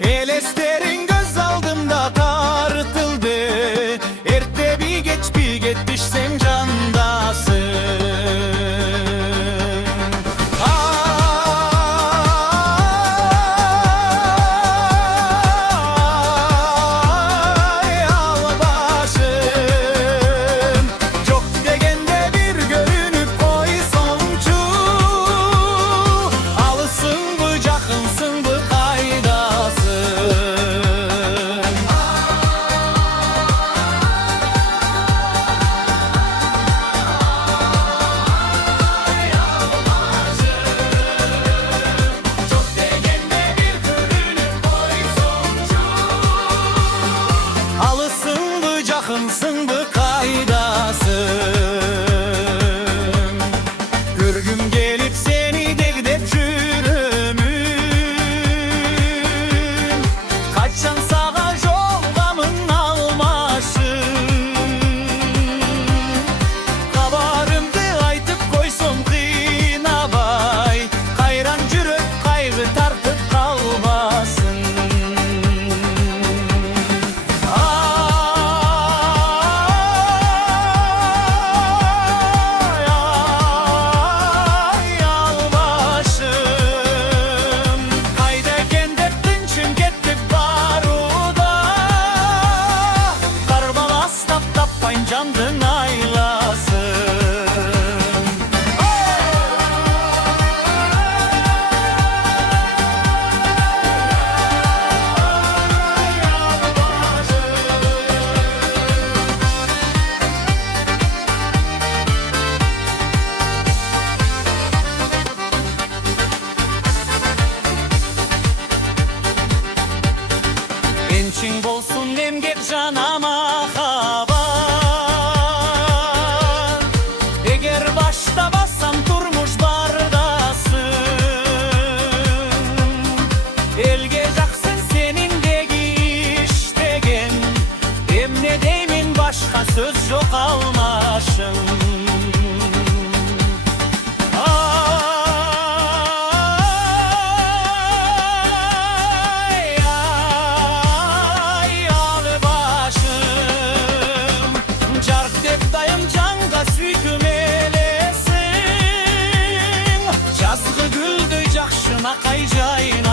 Elesterin göz aldımda tartıldı. Erte bir geç bir getişsem candasın. Yakınsın bu kaydasın. Görgüm gelip seni degdep çürümün. Kaçan sağa yolgamın almasın. Kabarımdı aytıp koysun kıyına bay. Kayran cürük kaygı tartıp kalmasın. Candın aylasın. Ençin bolsun emgek canama haber. Başta bassam turmuş bardasın. Elgecaksın senin degiş degen. Emne deymin başka söz yok almaşım. Ay ay al başım. Cark dep dayım canga süyküme. Yazgı güldü cakşına kaycayın.